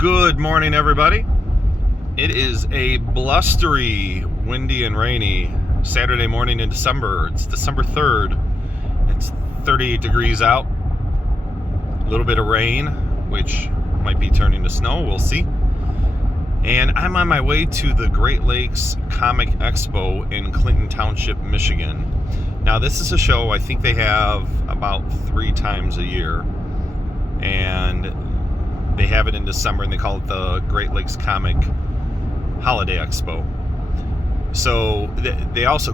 Good morning, everybody. It is a blustery, windy, and rainy Saturday morning in December. It's December 3rd. It's 38 degrees out. A little bit of rain, which might be turning to snow. We'll see. And I'm on my way to the Great Lakes Comic Expo in Clinton Township, Michigan. Now, this is a show I think they have about 3 times a year. And they have it in December, and they call it the Great Lakes Comic Holiday Expo. So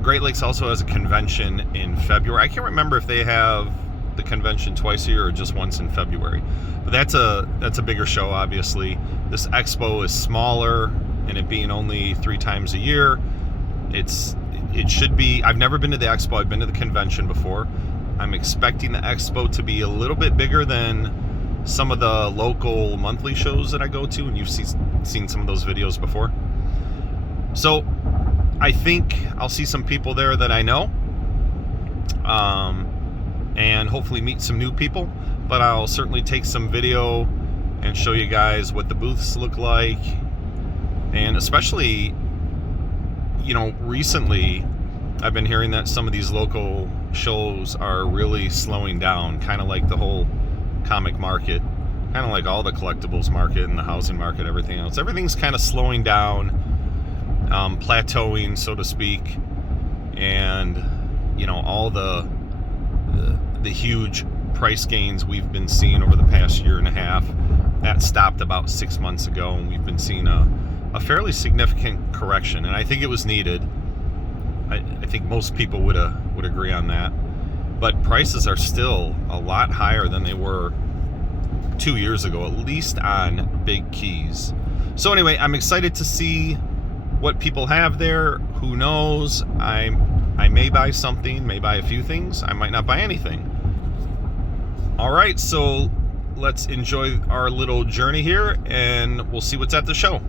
Great Lakes also has a convention in February. I can't remember if they have the convention twice a year or just once in February. But that's a bigger show, obviously. This expo is smaller, and it being only 3 times a year, it should be. I've never been to the expo. I've been to the convention before. I'm expecting the expo to be a little bit bigger than some of the local monthly shows that I go to, and you've seen some of those videos before. So I think I'll see some people there that I know, and hopefully meet some new people. But I'll certainly take some video and show you guys what the booths look like. And especially, recently I've been hearing that some of these local shows are really slowing down, kind of like the whole comic market, kind of like all the collectibles market and the housing market, everything else. Everything's kind of slowing down, plateauing, so to speak. And all the huge price gains we've been seeing over the past year and a half, that stopped about 6 months ago, and we've been seeing a fairly significant correction, and I think it was needed. I think most people would agree on that. But prices are still a lot higher than they were 2 years ago, at least on big keys. So anyway, I'm excited to see what people have there. Who knows? I may buy something, may buy a few things. I might not buy anything. All right, so let's enjoy our little journey here, and we'll see what's at the show.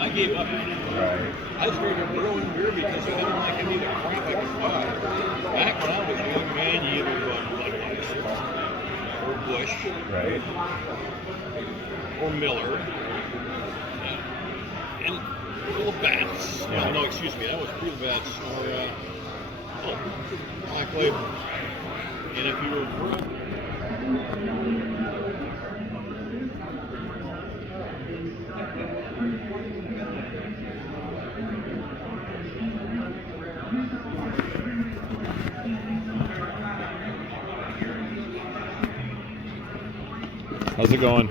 I gave up. Right. I started growing beer because I didn't like any of the crap I could buy. Back when I was a young man, you either bought Budweiser or Busch, right, or Miller, and little bats. Yeah. No, excuse me, that was real bats or Black Label. And if you were How's it going?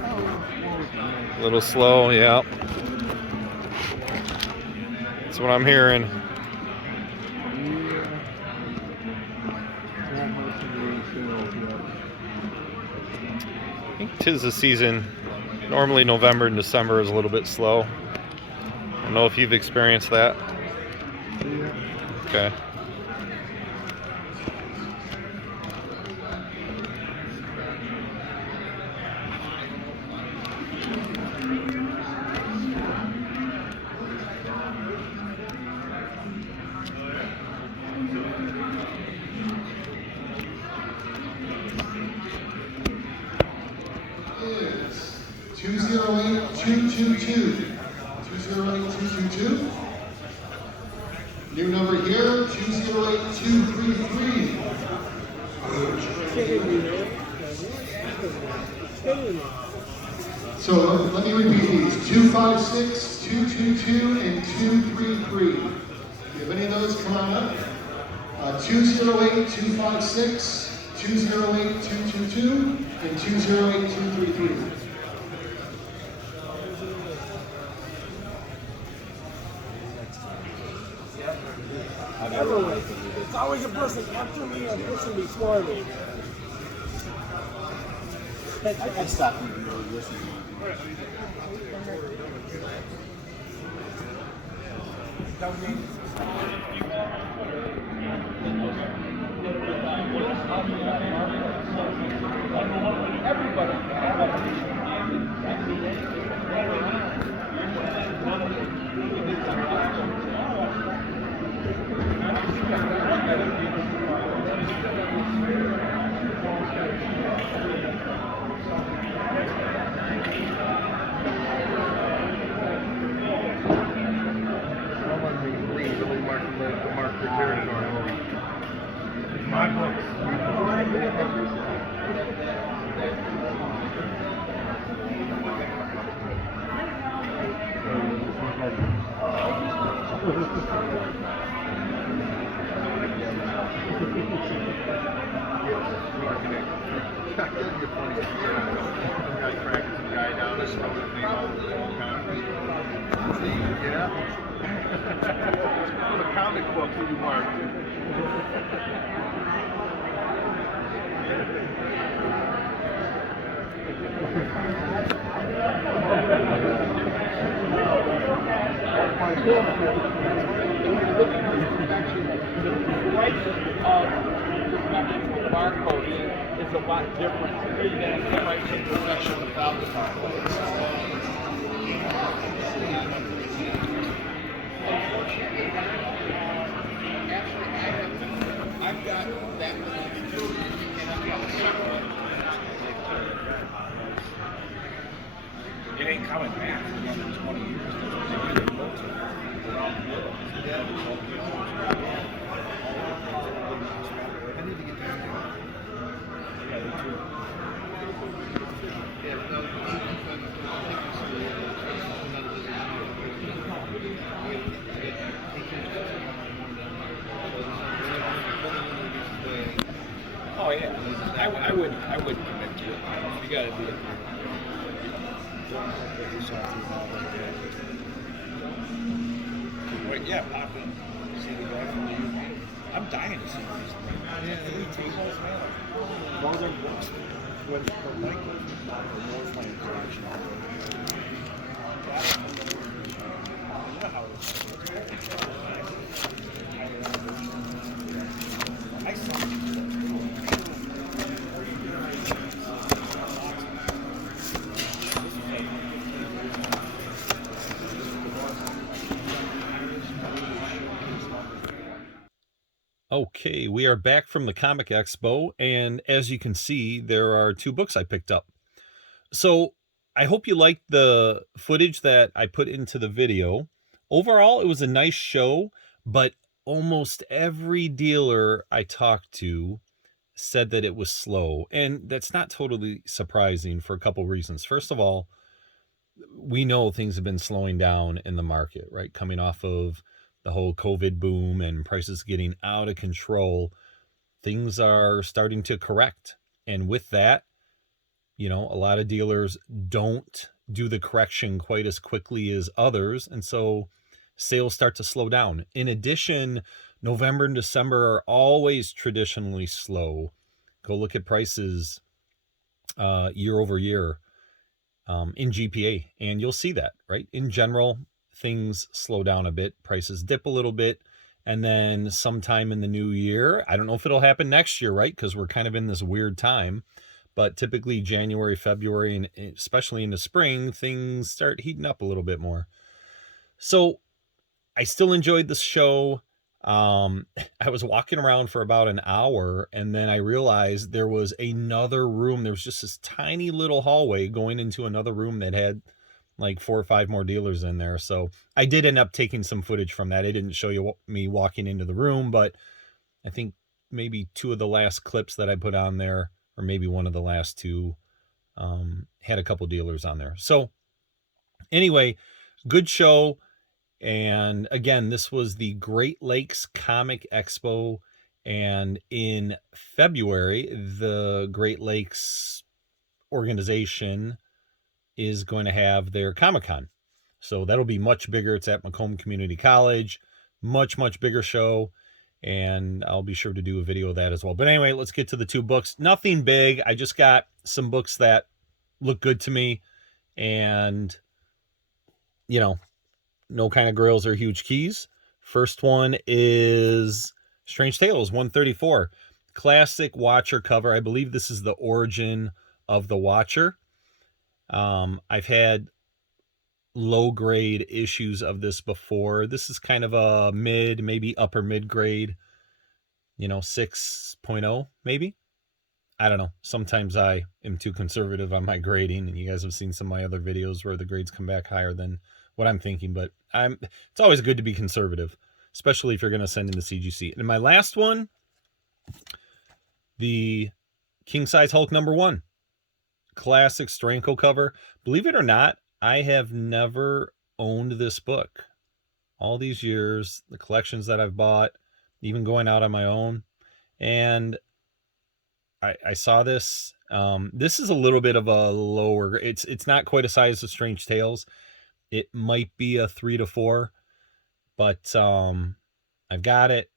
A little slow, yeah. That's what I'm hearing. I think 'tis the season. Normally November and December is a little bit slow. I don't know if you've experienced that. Okay. Is 208222. 208222. New number here, 208233. So let me repeat these. 256, 222, and 233. If you have any of those, come on up. 208, 256, 208, 222, and 208, 233. It's always a person after me or a person before me. I stopped even really listening. My books. The comic book that you marked. Barcode is a lot different than the price of protection without the barcode. I've got that. It ain't coming back for another 20 years. Oh yeah, I wouldn't commit to it. You gotta be. Wait, yeah, pop in. See the guy from the UK. I'm dying to see these. Yeah, 3 tables, man. One of their books. With the language, the more playing collection. I saw. Okay, we are back from the Comic Expo, and as you can see, there are 2 books I picked up. So I hope you liked the footage that I put into the video. Overall, it was a nice show, but almost every dealer I talked to said that it was slow, and that's not totally surprising for a couple reasons. First of all, we know things have been slowing down in the market, right? Coming off of the whole COVID boom and prices getting out of control, things are starting to correct. And with that, You know, a lot of dealers don't do the correction quite as quickly as others, and so sales start to slow down. In addition, November and December are always traditionally slow. Go look at prices year over year in GPA, and you'll see that, right? In general, things slow down a bit, prices dip a little bit, and then sometime in the new year, I don't know if it'll happen next year, right? Because we're kind of in this weird time, but typically January, February, and especially in the spring, things start heating up a little bit more. So I still enjoyed the show. I was walking around for about an hour, and then I realized there was another room. There was just this tiny little hallway going into another room that had like 4 or 5 more dealers in there. So I did end up taking some footage from that. I didn't show you me walking into the room, but I think maybe 2 of the last clips that I put on there, or maybe one of the last 2, had a couple dealers on there. So anyway, good show. And again, this was the Great Lakes Comic Expo. And in February, the Great Lakes organization is going to have their Comic-Con. So that'll be much bigger. It's at Macomb Community College. Much, much bigger show. And I'll be sure to do a video of that as well. But anyway, let's get to the 2 books. Nothing big. I just got some books that look good to me. And, you know, no kind of grills or huge keys. First one is Strange Tales 134. Classic Watcher cover. I believe this is the origin of the Watcher. I've had low grade issues of this before. This is kind of a mid, maybe upper mid grade, 6.0 maybe. I don't know. Sometimes I am too conservative on my grading, and you guys have seen some of my other videos where the grades come back higher than what I'm thinking, but it's always good to be conservative, especially if you're going to send in the CGC. And my last one, the King Size Hulk #1, classic Stranko cover. Believe it or not, I have never owned this book. All these years, the collections that I've bought, even going out on my own, and I saw this. This is a little bit of a lower. It's not quite a size of Strange Tales. It might be a 3 to 4, but I've got it.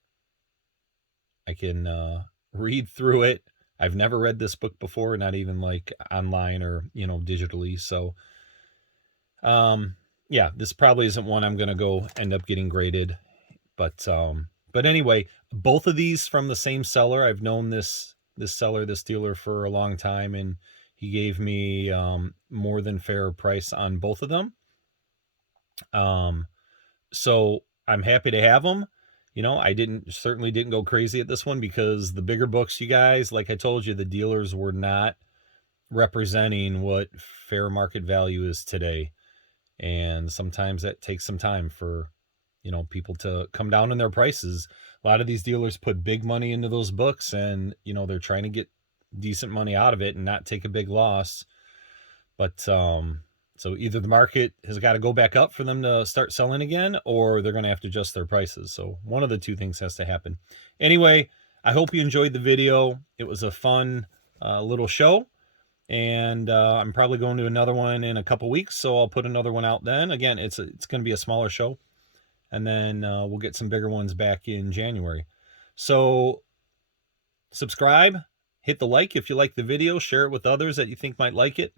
I can read through it. I've never read this book before, not even like online or digitally. So yeah, this probably isn't one I'm gonna go end up getting graded. But anyway, both of these from the same seller. I've known this dealer for a long time, and he gave me more than fair price on both of them. So I'm happy to have them. I certainly didn't go crazy at this one, because the bigger books, you guys, like I told you, the dealers were not representing what fair market value is today. And sometimes that takes some time for, people to come down in their prices. A lot of these dealers put big money into those books, and, they're trying to get decent money out of it and not take a big loss. But, so either the market has got to go back up for them to start selling again, or they're going to have to adjust their prices. So one of the 2 things has to happen. Anyway, I hope you enjoyed the video. It was a fun little show. And I'm probably going to another one in a couple weeks, so I'll put another one out then. Again, it's going to be a smaller show. And then we'll get some bigger ones back in January. So subscribe, hit the like if you like the video, share it with others that you think might like it.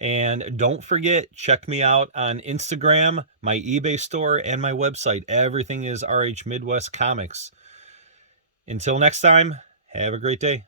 And don't forget, check me out on Instagram, my eBay store, and my website. Everything is RH Midwest Comics. Until next time, have a great day.